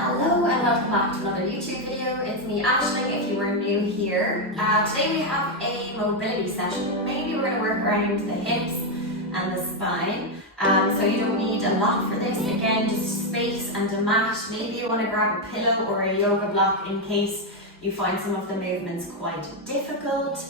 Hello and welcome back to another YouTube video. It's me, Aisling, if you were new here. Today we have a mobility session. Mainly we're going to work around the hips and the spine. So you don't need a lot for this. Again, just space and a mat. Maybe you want to grab a pillow or a yoga block in case you find some of the movements quite difficult.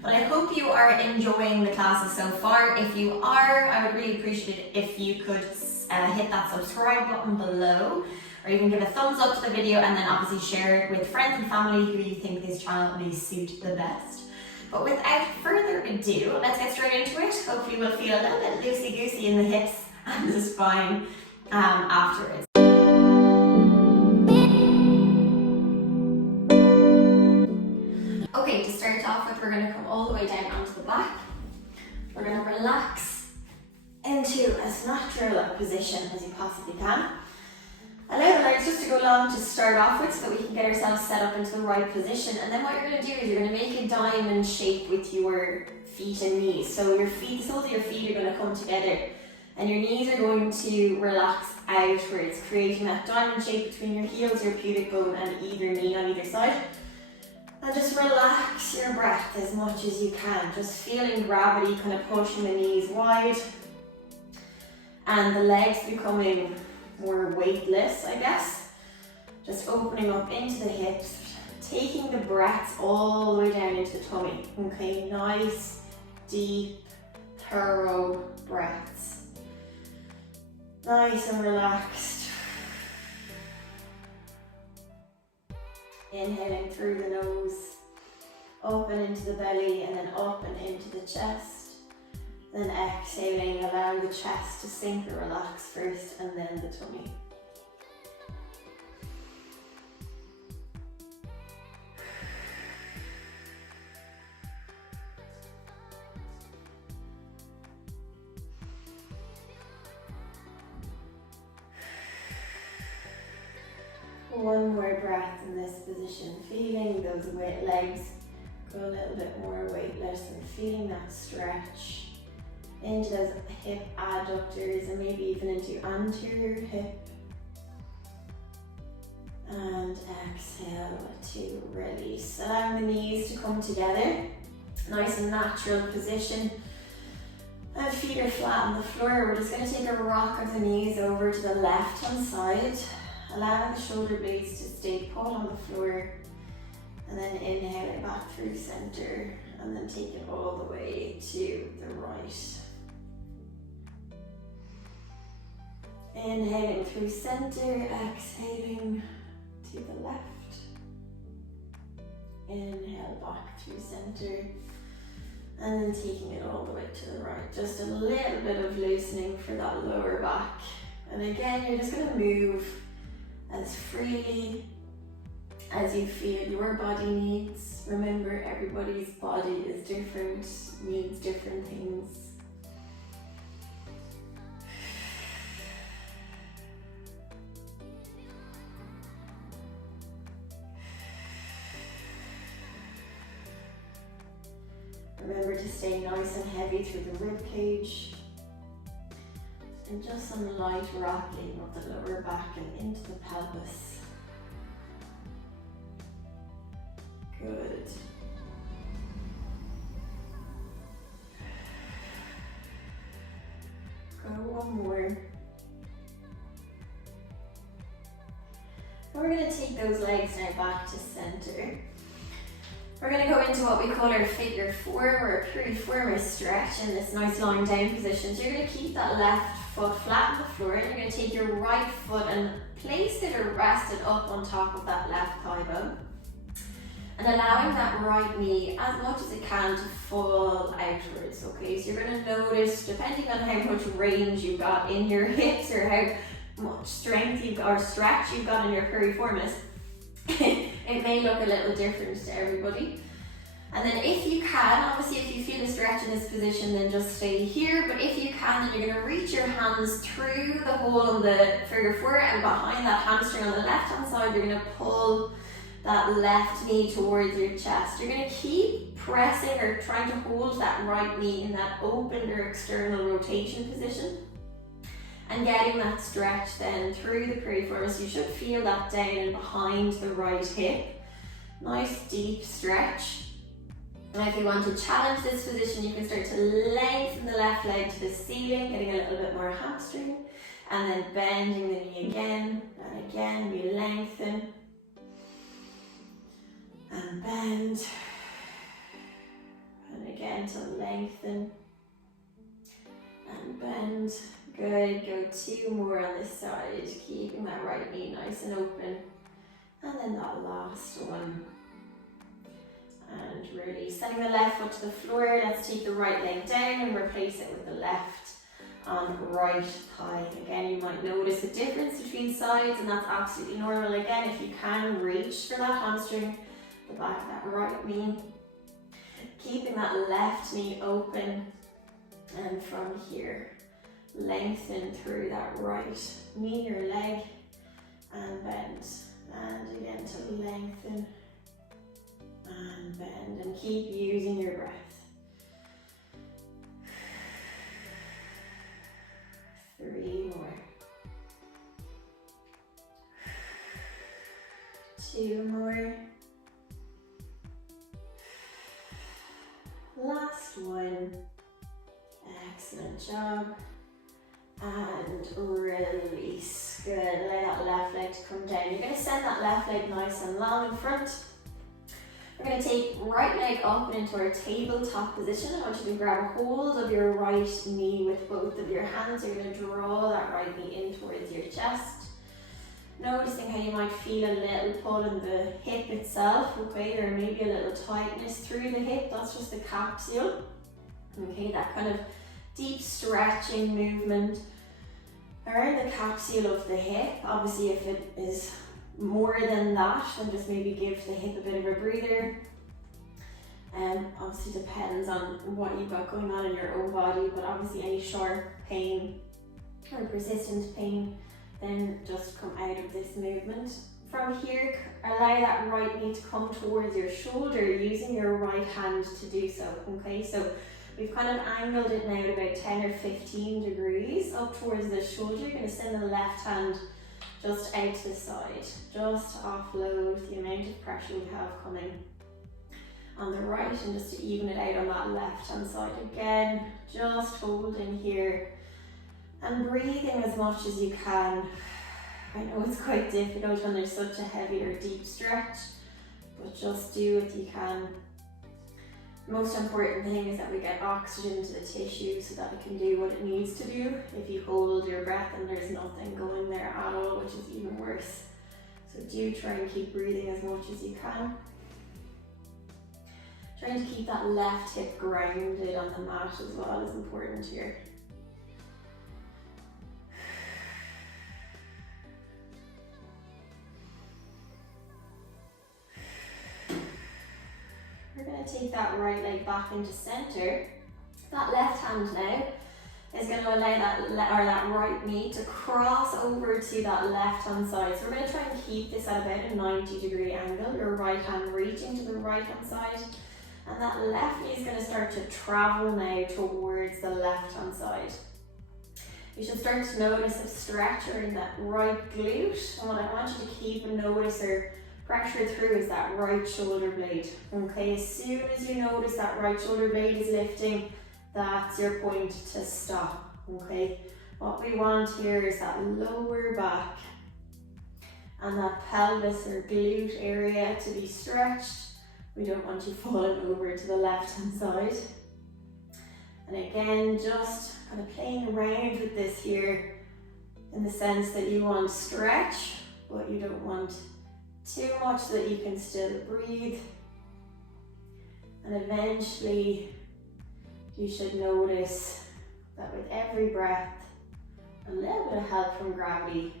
But I hope you are enjoying the classes so far. If you are, I would really appreciate it if you could hit that subscribe button below, or you can give a thumbs up to the video and then obviously share it with friends and family who you think this channel may suit the best. But without further ado, let's get straight into it. Hopefully we'll feel a little bit loosey-goosey in the hips and the spine afterwards. Okay, to start off with, we're going to come all the way down onto the back. We're going to relax into as natural a position as you possibly can. Allow the legs just to go long to start off with so that we can get ourselves set up into the right position. And then what you're going to do is you're going to make a diamond shape with your feet and knees. So your feet, the soles of your feet are going to come together and your knees are going to relax outwards, creating that diamond shape between your heels, your pubic bone and either knee on either side. And just relax your breath as much as you can. Just feeling gravity kind of pushing the knees wide and the legs becoming more weightless, I guess. Just opening up into the hips, taking the breaths all the way down into the tummy. Okay, nice, deep, thorough breaths. Nice and relaxed. Inhaling through the nose, up and into the belly, and then up and into the chest. Then exhaling, allowing the chest to sink or relax first, and then the tummy. One more breath in this position, feeling those legs go a little bit more weightless and feeling that stretch into those hip adductors and maybe even into anterior hip. And exhale to release. Allowing the knees to come together, nice and natural position. And feet are flat on the floor. We're just going to take a rock of the knees over to the left hand side, allowing the shoulder blades to stay put on the floor. And then inhale it back through center and then take it all the way to the right. Inhaling through center, exhaling to the left. Inhale back through center and then taking it all the way to the right. Just a little bit of loosening for that lower back. And again, you're just going to move as freely as you feel your body needs. Remember, everybody's body is different, needs different things. Remember to stay nice and heavy through the rib cage. And just some light rocking of the lower back and into the pelvis. Good. Go one more. And we're going to take those legs now back to center. We're going to go into what we call our figure four, or a piriformis stretch in this nice lying down position. So you're going to keep that left foot flat on the floor and you're going to take your right foot and place it or rest it up on top of that left thigh bone. And allowing that right knee as much as it can to fall outwards, okay? So you're going to notice, depending on how much range you've got in your hips or how much strength you've got or stretch you've got in your piriformis, it may look a little different to everybody. And then if you can, obviously if you feel a stretch in this position, then just stay here. But if you can, then you're going to reach your hands through the hole in the figure four and behind that hamstring on the left hand side, you're going to pull that left knee towards your chest. You're going to keep pressing or trying to hold that right knee in that open or external rotation position. and getting that stretch then through the piriformis. You should feel that down and behind the right hip. Nice deep stretch. Now if you want to challenge this position, you can start to lengthen the left leg to the ceiling, getting a little bit more hamstring, and then bending the knee again, and again we lengthen, and bend, and again to lengthen, and bend. Good, go 2 more on this side, keeping that right knee nice and open, and then that last one. And release. Sending the left foot to the floor. Let's take the right leg down and replace it with the left on right thigh. Again, you might notice a difference between sides, and that's absolutely normal. Again, if you can reach for that hamstring, the back of that right knee, keeping that left knee open, and from here, lengthen through that right knee or leg, and bend, and again to lengthen, and bend, and keep using your breath. 3 more. 2 more. Last one. Excellent job. And release. Good. Allow that left leg to come down. You're going to send that left leg nice and long in front. We're going to take right leg up and into our tabletop position. I want you to grab a hold of your right knee with both of your hands. You're going to draw that right knee in towards your chest. Noticing how you might feel a little pull in the hip itself, okay, or maybe a little tightness through the hip. That's just the capsule. Okay, that kind of deep stretching movement around the capsule of the hip. Obviously, if it is more than that, then just maybe give the hip a bit of a breather. Obviously depends on what you've got going on in your own body, but obviously any sharp pain or persistent pain, then just come out of this movement. From here, allow that right knee to come towards your shoulder using your right hand to do so, okay? So we've kind of angled it now at about 10 or 15 degrees up towards the shoulder. You're going to send the left hand just out to the side, just offload the amount of pressure we have coming on the right, and just to even it out on that left hand side again, just holding here and breathing as much as you can. I know it's quite difficult when there's such a heavy or deep stretch, but just do what you can. The most important thing is that we get oxygen to the tissue so that it can do what it needs to do. If you hold your breath and there's nothing going there at all, which is even worse. So do try and keep breathing as much as you can. Trying to keep that left hip grounded on the mat as well is important here. We're going to take that right leg back into center. That left hand now is going to allow that right knee to cross over to that left hand side. So we're going to try and keep this at about a 90-degree angle. Your right hand reaching to the right hand side. And that left knee is going to start to travel now towards the left hand side. You should start to notice a stretch in that right glute. And what I want you to keep and notice or pressure through is that right shoulder blade. Okay, as soon as you notice that right shoulder blade is lifting, that's your point to stop. Okay, what we want here is that lower back and that pelvis or glute area to be stretched. We don't want you falling over to the left hand side. And again, just kind of playing around with this here in the sense that you want stretch, but you don't want too much so that you can still breathe. And eventually you should notice that with every breath, a little bit of help from gravity,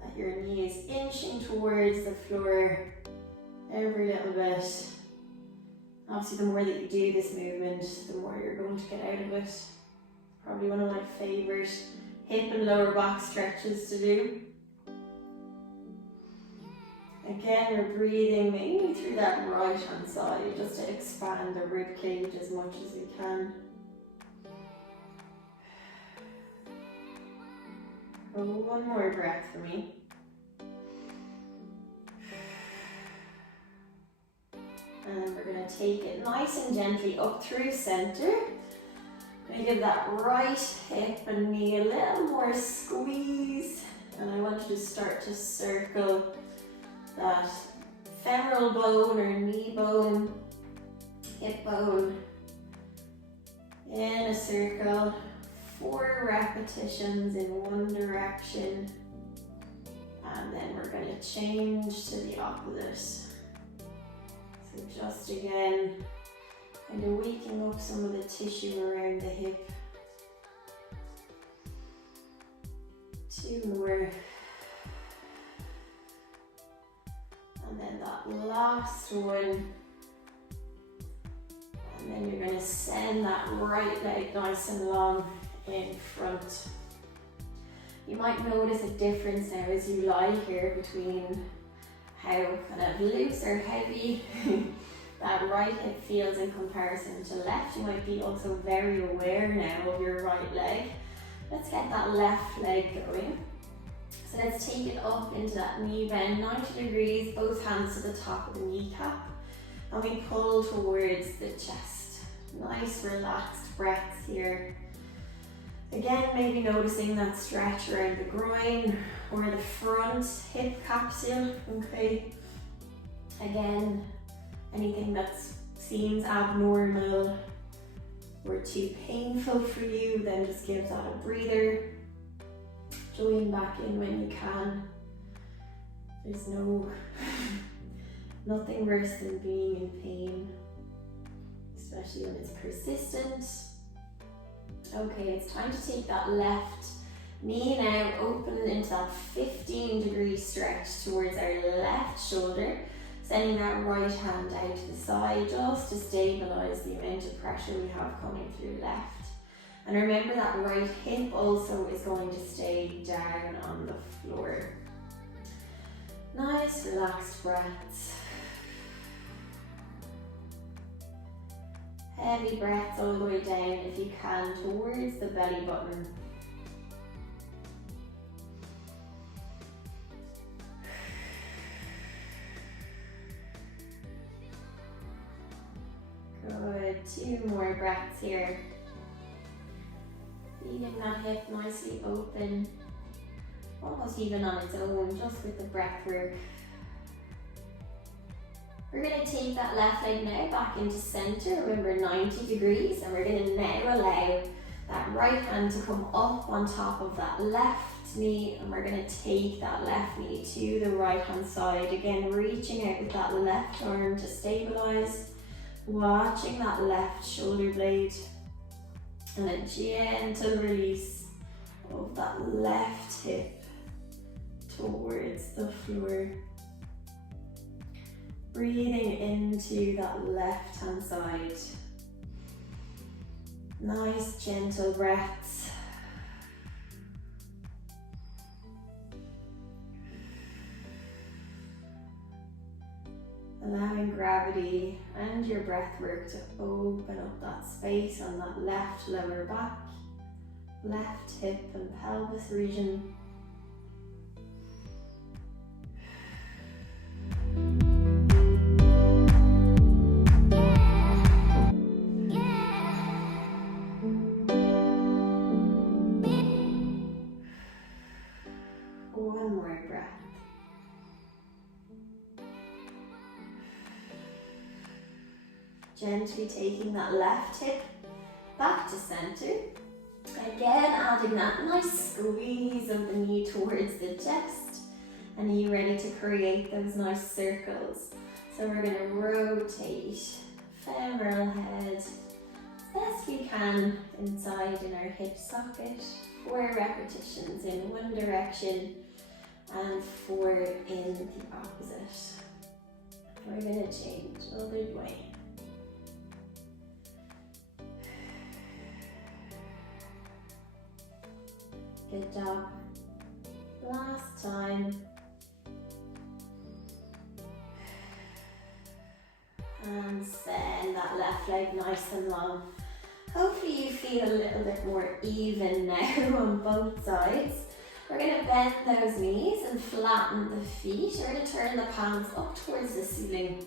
that your knee is inching towards the floor every little bit. Obviously, the more that you do this movement, the more you're going to get out of it. Probably one of my favorite hip and lower back stretches to do. Again, we're breathing mainly through that right hand side, just to expand the rib cage as much as we can. Oh, one more breath for me. And we're going to take it nice and gently up through center. I'm going to give that right hip and knee a little more squeeze. And I want you to start to circle that femoral bone or knee bone, hip bone in a circle. 4 repetitions in one direction. And then we're going to change to the opposite. So just again, kind of waking up some of the tissue around the hip. 2 more. And then that last one. And then you're going to send that right leg nice and long in front. You might notice a difference now as you lie here between how kind of loose or heavy that right hip feels in comparison to left. You might be also very aware now of your right leg. Let's get that left leg going. So let's take it up into that knee bend, 90 degrees, both hands to the top of the kneecap. And we pull towards the chest. Nice relaxed breaths here. Again, maybe noticing that stretch around the groin or the front hip capsule, okay? Again, anything that seems abnormal or too painful for you, then just give that a breather. Join back in when you can. There's nothing worse than being in pain, especially when it's persistent. Okay, it's time to take that left knee now, open into that 15-degree stretch towards our left shoulder, sending that right hand out to the side just to stabilize the amount of pressure we have coming through left. And remember that right hip also is going to stay down on the floor. Nice relaxed breaths. Heavy breaths all the way down if you can towards the belly button. Good, 2 more breaths here. Leaving that hip nicely open, almost even on its own, just with the breath work. We're going to take that left leg now back into center, remember 90 degrees, and we're going to now allow that right hand to come up on top of that left knee, and we're going to take that left knee to the right hand side, again reaching out with that left arm to stabilize, watching that left shoulder blade, and a gentle release of that left hip towards the floor. Breathing into that left hand side. Nice gentle breaths. Allowing gravity and your breath work to open up that space on that left lower back, left hip and pelvis region. One more breath. Gently taking that left hip back to center. Again, adding that nice squeeze of the knee towards the chest. And are you ready to create those nice circles? So we're going to rotate femoral head as best we can inside in our hip socket. 4 repetitions in one direction and 4 in the opposite. We're going to change other way. Good job. Last time. And send that left leg nice and long. Hopefully you feel a little bit more even now on both sides. We're going to bend those knees and flatten the feet. We're going to turn the palms up towards the ceiling.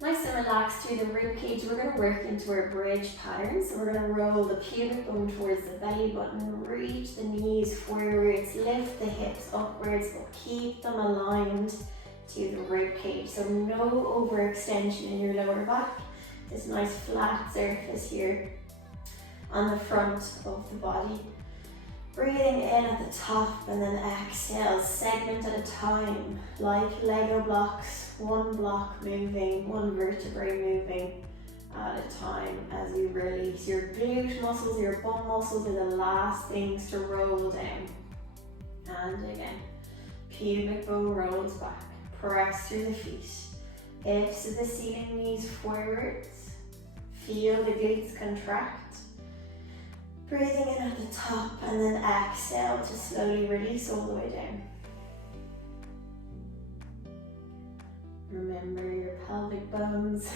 Nice and relaxed through the rib cage. We're going to work into our bridge pattern. So we're going to roll the pubic bone towards the belly button, reach the knees forwards, lift the hips upwards, but keep them aligned to the rib cage. So no overextension in your lower back. This nice flat surface here on the front of the body. Breathing in at the top and then exhale, segment at a time, like Lego blocks, one block moving, one vertebrae moving at a time as you release. Your glute muscles, your bum muscles are the last things to roll down. And again, pubic bone rolls back, press through the feet, hips to the ceiling, knees forwards, feel the glutes contract. Breathing in at the top and then exhale to slowly release all the way down. Remember, your pelvic bones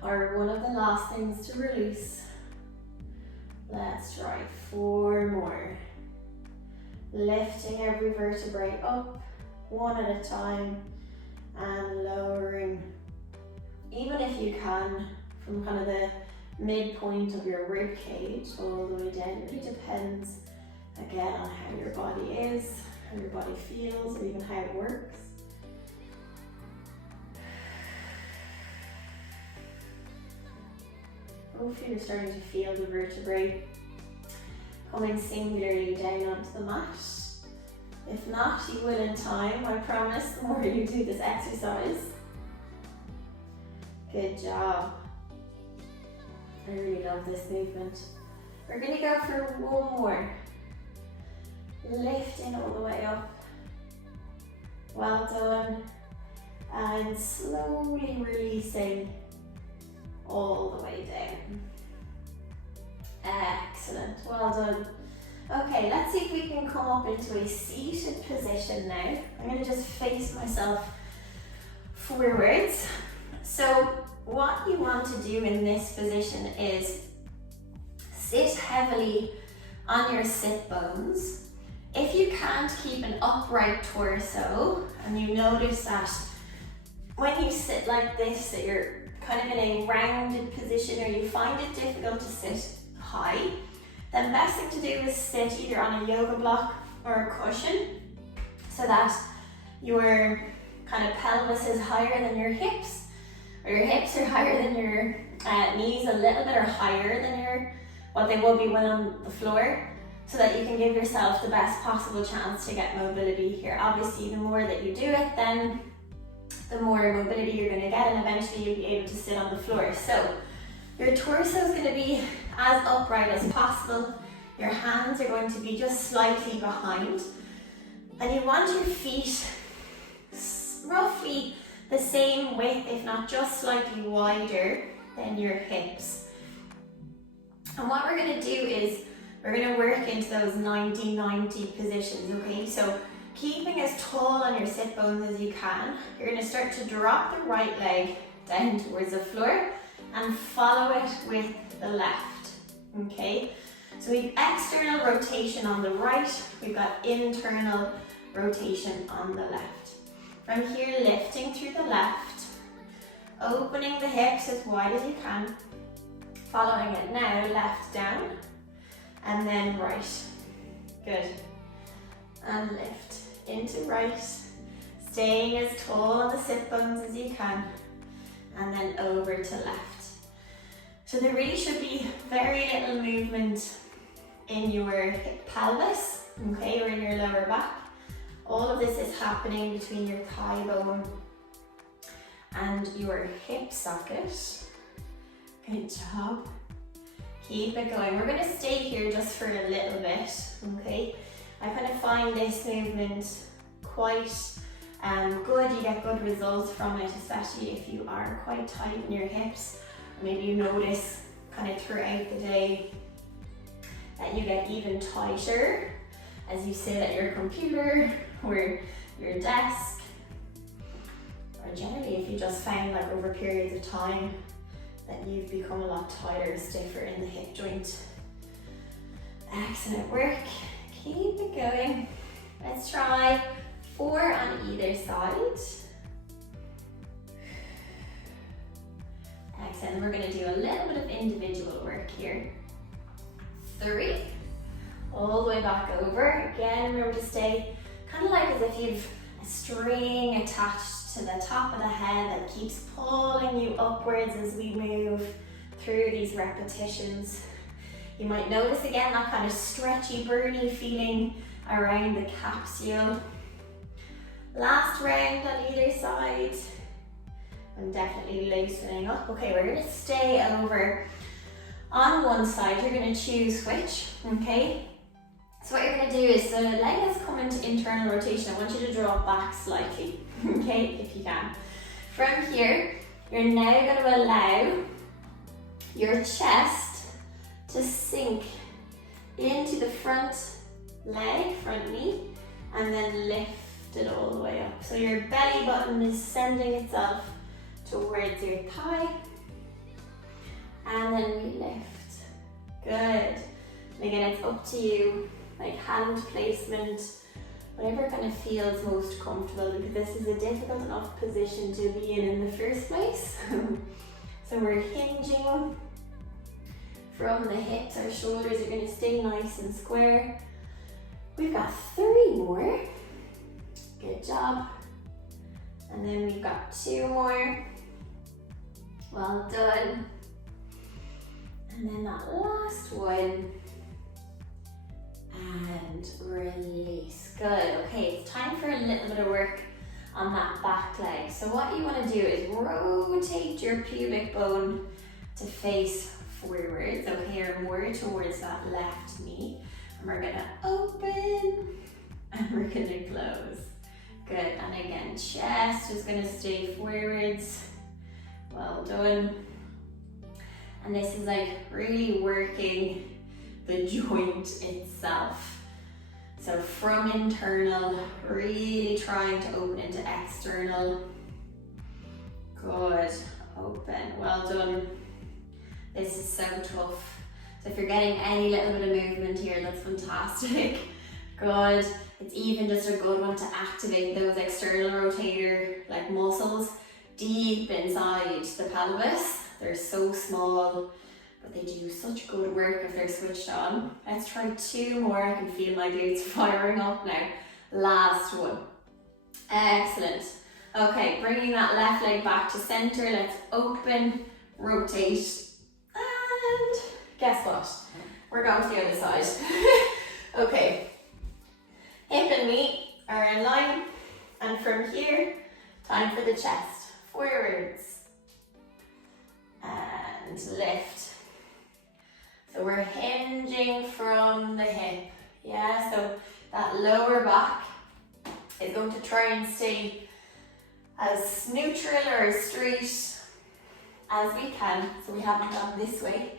are one of the last things to release. Let's try 4 more. Lifting every vertebrae up, one at a time, and lowering, even if you can, from kind of the midpoint of your rib cage all the way down. It really depends again on how your body is, how your body feels, or even how it works. Hopefully you're starting to feel the vertebrae coming singularly down onto the mat. If not, you will in time, I promise, the more you do this exercise. Good job. I really love this movement. We're going to go for one more. Lifting all the way up. Well done. And slowly releasing all the way down. Excellent. Well done. Okay, let's see if we can come up into a seated position now. I'm going to just face myself forwards. So what you want to do in this position is sit heavily on your sit bones. If you can't keep an upright torso and you notice that when you sit like this that you're kind of in a rounded position or you find it difficult to sit high, then best thing to do is sit either on a yoga block or a cushion so that your kind of pelvis is higher than your hips, or your hips are higher than your knees a little bit, or higher than what they will be when on the floor, so that you can give yourself the best possible chance to get mobility here. Obviously, the more that you do it, then the more mobility you're going to get, and eventually you'll be able to sit on the floor. So your torso is going to be as upright as possible. Your hands are going to be just slightly behind, and you want your feet roughly the same width, if not just slightly wider than your hips. And what we're going to do is we're going to work into those 90-90 positions, okay? So keeping as tall on your sit bones as you can, you're going to start to drop the right leg down towards the floor and follow it with the left, okay? So we've external rotation on the right, we've got internal rotation on the left. From here, lifting through the left, opening the hips as wide as you can, following it now, left down, and then right. Good. And lift into right, staying as tall on the sit bones as you can, and then over to left. So there really should be very little movement in your hip pelvis, okay, or in your lower back. All of this is happening between your thigh bone and your hip socket. Good job. Keep it going. We're going to stay here just for a little bit, okay? I kind of find this movement quite good. You get good results from it, especially if you are quite tight in your hips. Maybe you notice kind of throughout the day that you get even tighter as you sit at your computer or your desk, or generally if you just found like over periods of time that you've become a lot tighter, stiffer in the hip joint. Excellent work. Keep it going. Let's try 4 on either side. Excellent. We're going to do a little bit of individual work here. 3. All the way back over. Again, remember to stay kind of like as if you've a string attached to the top of the head that keeps pulling you upwards as we move through these repetitions. You might notice again that kind of stretchy, burny feeling around the capsule. Last round on either side. I'm definitely loosening up. Okay, we're going to stay over on one side. You're going to choose which, okay? So what you're going to do is the leg has come into internal rotation. I want you to draw back slightly, okay, if you can. From here, you're now going to allow your chest to sink into the front leg, front knee, and then lift it all the way up. So your belly button is sending itself towards your thigh, and then we lift. Good. And again, it's up to you, like hand placement, whatever kind of feels most comfortable, because this is a difficult enough position to be in the first place. So we're hinging from the hips, our shoulders are going to stay nice and square. We've got 3 more. Good job. And then we've got 2 more. Well done. And then that last one. And release. Good. Okay, it's time for a little bit of work on that back leg. So what you want to do is rotate your pubic bone to face forwards. Okay, or more towards that left knee. And we're gonna open and we're gonna close. Good. And again, chest is gonna stay forwards. Well done. And this is like really working the joint itself. So from internal, really trying to open into external. Good. Open. Well done. This is so tough. So if you're getting any little bit of movement here, that's fantastic. Good. It's even just a good one to activate those external rotator like muscles deep inside the pelvis. They're so small, but they do such good work if they're switched on. Let's try 2 more. I can feel my glutes firing up now. Last one. Excellent. Okay, bringing that left leg back to center. Let's open, rotate, and guess what? We're going to the other side. Okay. Hip and knee are in line, and from here, time for the chest. Forwards, and lift. So we're hinging from the hip, yeah? So that lower back is going to try and stay as neutral or as straight as we can. So we haven't gone this way,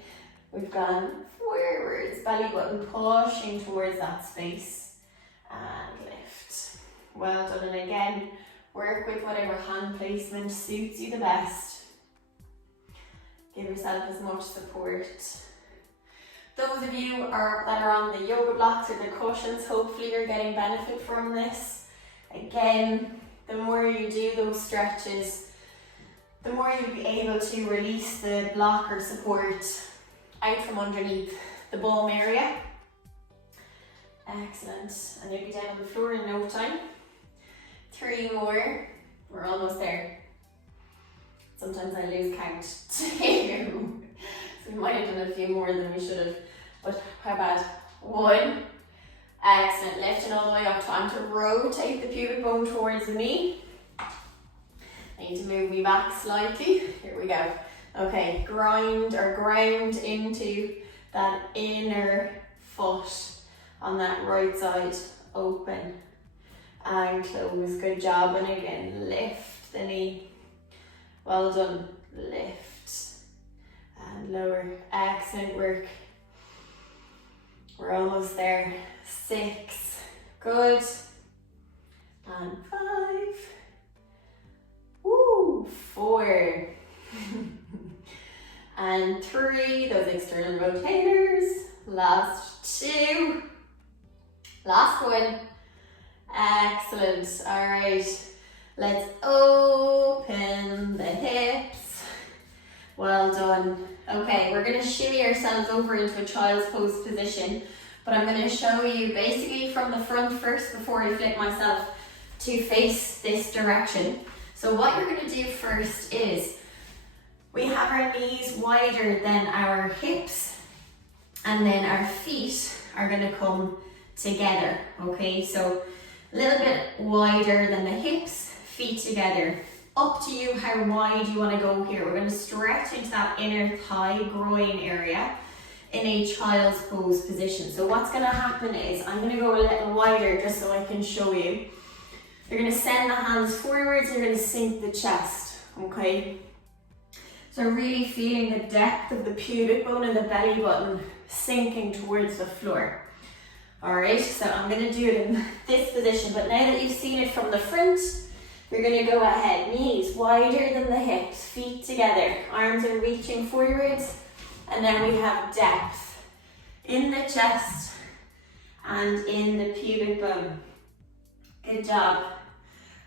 we've gone forwards, belly button pushing towards that space, and lift. Well done. And again, work with whatever hand placement suits you the best. Give yourself as much support. Those of you that are on the yoga blocks or the cushions, hopefully you're getting benefit from this. Again, the more you do those stretches, the more you'll be able to release the block or support out from underneath the bum area. Excellent. And you'll be down on the floor in no time. 3 more. We're almost there. Sometimes I lose count. 2. So we might have done a few more than we should have. But how about 1? Excellent. Lifting all the way up. Time to rotate the pubic bone towards the knee. I need to move me back slightly. Here we go. Okay, ground into that inner foot on that right side. Open and close. Good job. And again, lift the knee. Well done. Lift and lower. Excellent work. We're almost there. 6. Good. And 5. Woo. 4. And 3. Those external rotators. Last 2. Last one. Excellent. All right. Let's open the hips. Well done. Okay, we're going to shimmy ourselves over into a child's pose position, but I'm going to show you basically from the front first before I flip myself to face this direction. So what you're going to do first is we have our knees wider than our hips, and then our feet are going to come together. Okay, so a little bit wider than the hips, feet together. Up to you how wide you want to go here. We're going to stretch into that inner thigh groin area in a child's pose position. So what's going to happen is I'm going to go a little wider just so I can show you. You're going to send the hands forwards, you're going to sink the chest, okay? So really feeling the depth of the pubic bone and the belly button sinking towards the floor. All right, so I'm going to do it in this position, but now that you've seen it from the front, you're going to go ahead, knees wider than the hips, feet together, arms are reaching forwards, and then we have depth in the chest and in the pubic bone. Good job.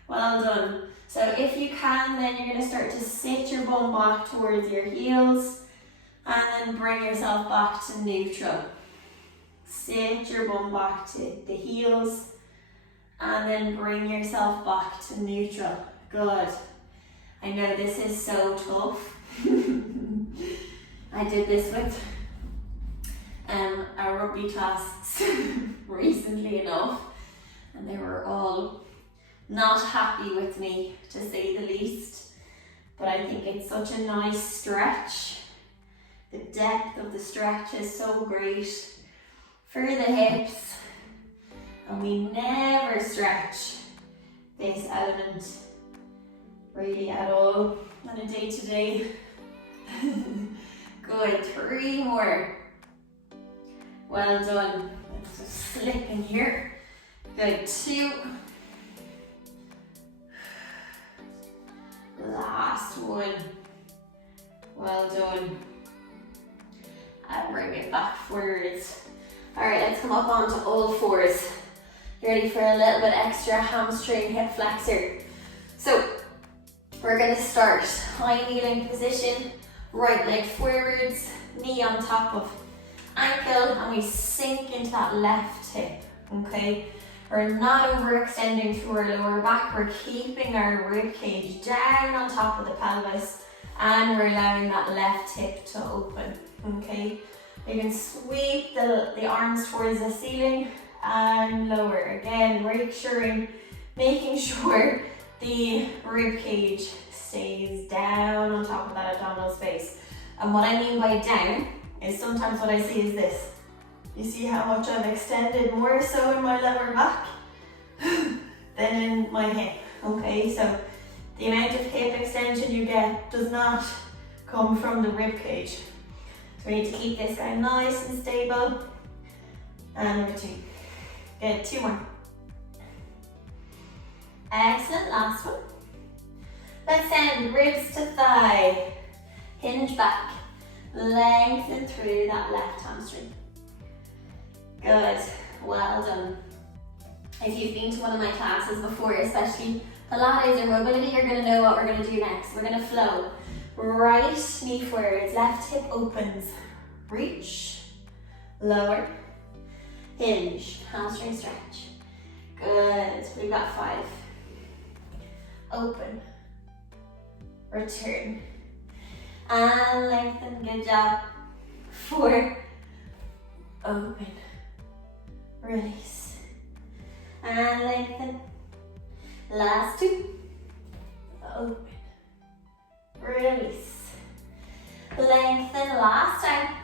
Well done. So if you can, then you're going to start to sit your bum back towards your heels and then bring yourself back to neutral. Sit your bum back to the heels and then bring yourself back to neutral. Good. I know this is so tough. I did this with a rugby class recently enough, and they were all not happy with me, to say the least. But I think it's such a nice stretch. The depth of the stretch is so great for the hips. And we never stretch this element really at all on a day-to-day. Good, 3 more. Well done. Let's just slip in here. Good, 2. Last one. Well done. And bring it back forwards. Alright, let's come up onto all fours. You ready for a little bit extra hamstring hip flexor? So, we're going to start high kneeling position, right leg forwards, knee on top of ankle, and we sink into that left hip, okay? We're not overextending through our lower back, we're keeping our rib cage down on top of the pelvis, and we're allowing that left hip to open, okay? You can sweep the arms towards the ceiling and lower. Again, making sure the rib cage stays down on top of that abdominal space. And what I mean by down is sometimes what I see is this. You see how much I've extended more so in my lower back than in my hip, okay? So the amount of hip extension you get does not come from the rib cage. So we need to keep this guy nice and stable. And number 2. Good, 2 more. Excellent, last one. Let's send ribs to thigh. Hinge back. Lengthen through that left hamstring. Good, well done. If you've been to one of my classes before, especially Pilates or mobility, you're going to know what we're going to do next. We're going to flow. Right knee forwards, left hip opens. Reach, lower, hinge, hamstring stretch. Good, we've got 5. Open, return, and lengthen, good job. 4, open, release, and lengthen. Last 2, open, release, lengthen, last time.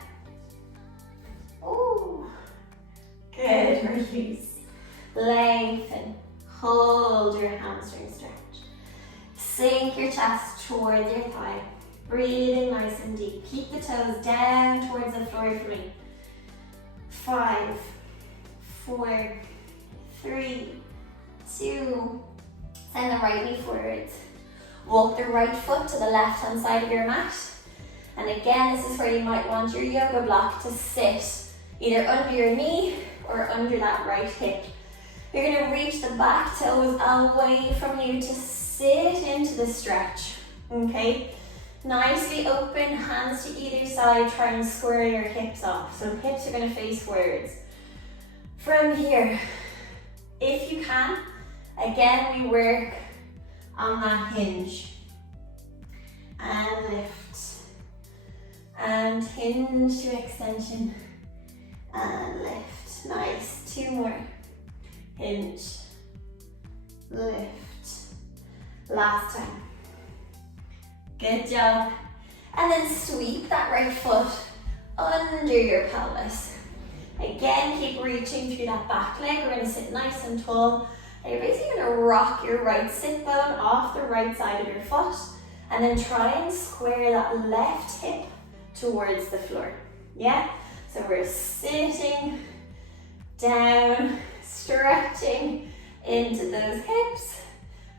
Ooh, good, release, lengthen, hold your hamstring stretch. Sink your chest towards your thigh, breathing nice and deep. Keep the toes down towards the floor for me. 5, 4, 3, 2, send the right knee forwards. Walk the right foot to the left hand side of your mat. And again, this is where you might want your yoga block to sit either under your knee or under that right hip. You're going to reach the back toes away from you to sit into the stretch, okay? Nicely open, hands to either side, try and square your hips off. So hips are going to face forwards. From here, if you can, again we work on that hinge. And lift. And hinge to extension. And lift. Nice. 2 more. Hinge, lift, last time. Good job. And then sweep that right foot under your pelvis. Again, keep reaching through that back leg. We're going to sit nice and tall. And you're basically going to rock your right sit bone off the right side of your foot, and then try and square that left hip towards the floor. Yeah? So we're sitting down, stretching into those hips,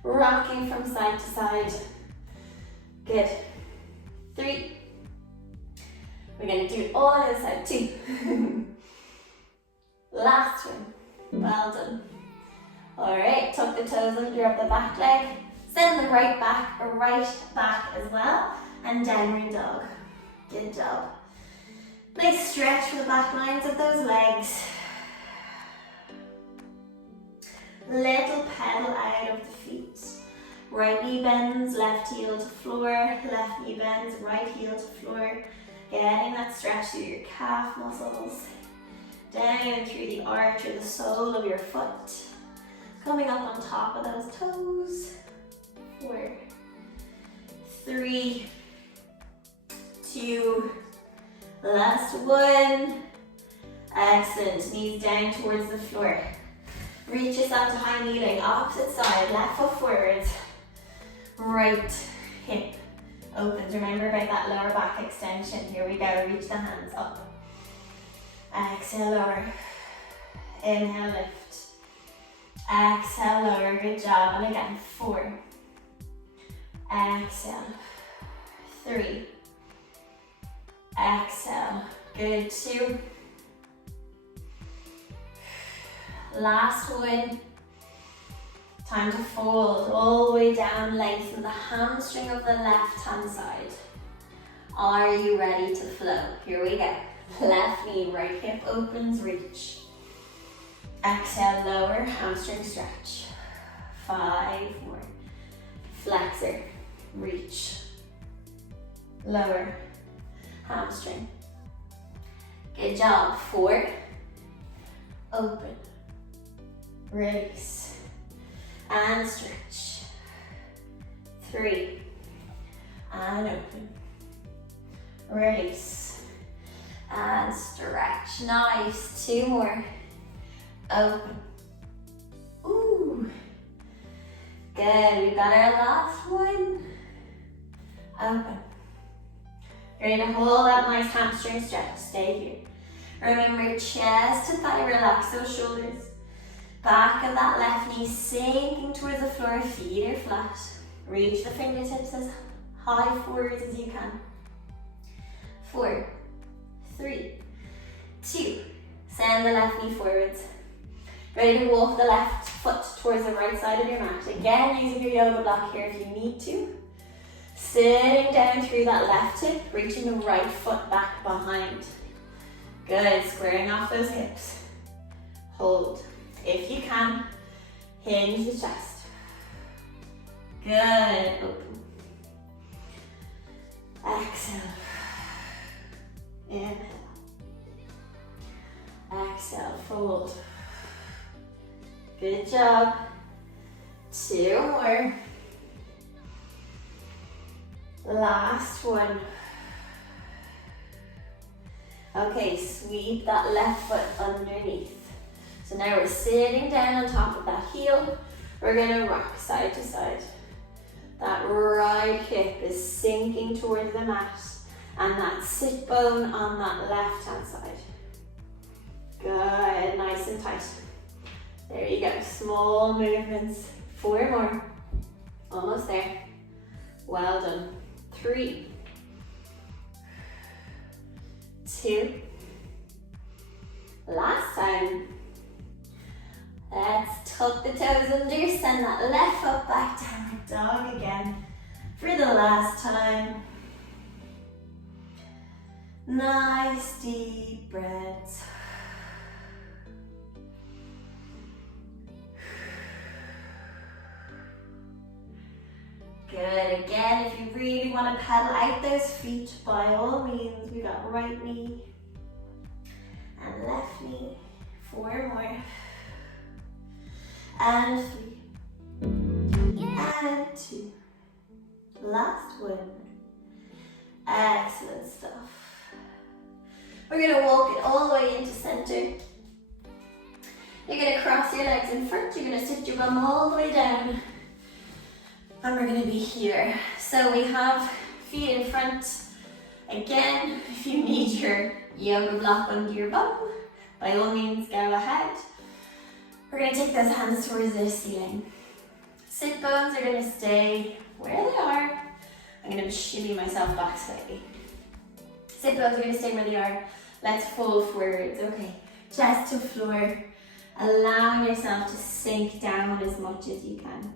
rocking from side to side. Good. 3. We're going to do it all on the side. 2. Last one. Well done. Alright, tuck the toes under of the back leg. Send the right back as well. And downward dog. Good job. Nice stretch for the back lines of those legs. Little pedal out of the feet. Right knee bends, left heel to floor. Left knee bends, right heel to floor. Getting that stretch through your calf muscles. Down through the arch or the sole of your foot. Coming up on top of those toes. 4, 3, 2, last one. Excellent. Knees down towards the floor. Reach yourself to high kneeling. Opposite side. Left foot forwards. Right hip opens. Remember about that lower back extension. Here we go. Reach the hands up. Exhale, lower. Inhale, lift. Exhale, lower. Good job. And again, 4. Exhale. 3. Exhale. Good. 2. Last one. Time to fold all the way down, lengthen the hamstring of the left hand side. Are you ready to flow? Here we go. Left knee, right hip opens, reach. Exhale, lower, hamstring stretch. 5 more. Flexor, reach. Lower, hamstring. Good job. 4. Open. Release. And stretch. 3. And open. Release. And stretch. Nice. 2 more. Open. Ooh. Good. We've got our last one. Open. You're going to hold that nice hamstring stretch. Stay here. Remember, chest to thigh. Relax those shoulders. Back of that left knee sinking towards the floor. Feet are flat. Reach the fingertips as high forwards as you can. 4, 3, 2. Send the left knee forwards. Ready to walk the left foot towards the right side of your mat. Again, using your yoga block here if you need to. Sitting down through that left hip, reaching the right foot back behind. Good, squaring off those hips. Hold. If you can, hinge the chest. Good, open. Exhale. Inhale. Exhale, fold. Good job. 2 more. Last one. Okay, sweep that left foot underneath. So now we're sitting down on top of that heel. We're gonna rock side to side. That right hip is sinking towards the mat, and that sit bone on that left hand side. Good, nice and tight. There you go, small movements. 4 more, almost there. Well done. 3, 2, last time. dog again for the last time. Nice deep breaths. Good. Again, if you really want to pedal out those feet, by all means, we got right knee and left knee. 4 more. And 3. And 2. Last one. Excellent stuff. We're going to walk it all the way into center. You're going to cross your legs in front. You're going to sit your bum all the way down. And we're going to be here. So we have feet in front. Again, if you need your yoga block under your bum, by all means go ahead. We're going to take those hands towards the ceiling. Sit bones are going to stay where they are. I'm going to shimmy myself back slightly. Sit bones are going to stay where they are. Let's fold forwards. Okay, chest to floor. Allowing yourself to sink down as much as you can.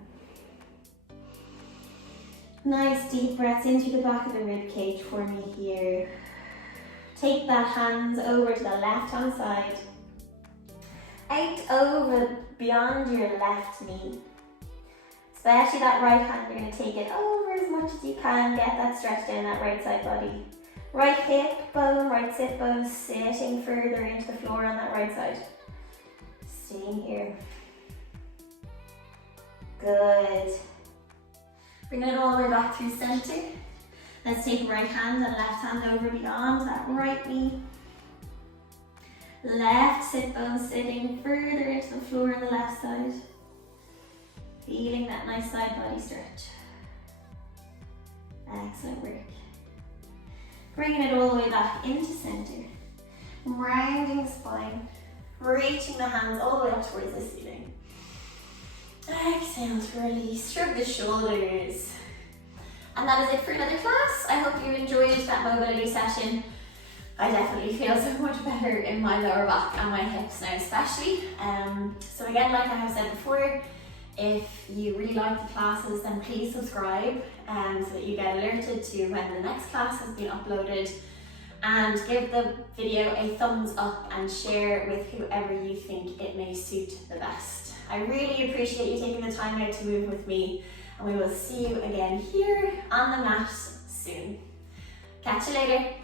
Nice deep breaths into the back of the rib cage for me here. Take that hands over to the left hand side. Out over beyond your left knee. Especially that right hand, you're going to take it over as much as you can. Get that stretch down that right side body. Right hip bone, right sit bone sitting further into the floor on that right side. Staying here. Good. Bring it all the way back through center. Let's take right hand and left hand over beyond that right knee. Left sit bone sitting further into the floor on the left side. Feeling that nice side body stretch. Excellent work. Bringing it all the way back into center. Rounding the spine. Reaching the hands all the way up towards the ceiling. Exhale to release. Shrug the shoulders. And that is it for another class. I hope you enjoyed that mobility session. I definitely feel so much better in my lower back and my hips now especially. So again, like I have said before, if you really like the classes, then please subscribe so that you get alerted to when the next class has been uploaded. And give the video a thumbs up and share with whoever you think it may suit the best. I really appreciate you taking the time out to move with me, and we will see you again here on the mat soon. Catch you later.